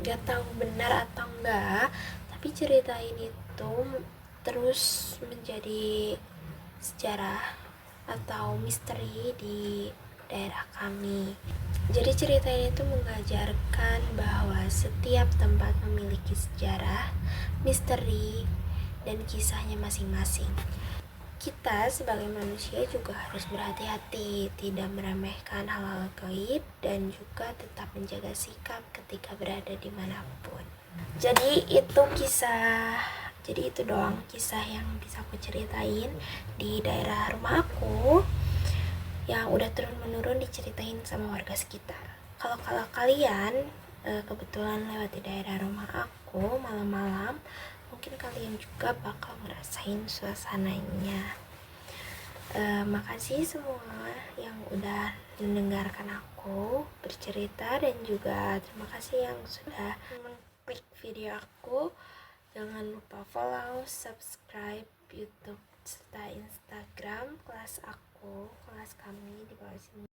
Gak tahu benar atau enggak, tapi cerita ini tuh terus menjadi sejarah atau misteri di daerah kami. Jadi cerita ini tuh mengajarkan bahwa setiap tempat memiliki sejarah, misteri, dan kisahnya masing-masing. Kita sebagai manusia juga harus berhati-hati, tidak meremehkan hal-hal gaib, dan juga tetap menjaga sikap ketika berada dimanapun. Jadi itu doang kisah yang bisa aku ceritain di daerah rumah aku, yang udah turun-menurun diceritain sama warga sekitar. Kalau kalian kebetulan lewat di daerah rumah aku malam-malam, mungkin kalian juga bakal ngerasain suasananya. Makasih semua yang udah mendengarkan aku bercerita, dan juga terima kasih yang sudah mengklik video aku. Jangan lupa follow, subscribe YouTube serta Instagram kelas kami di bawah sini.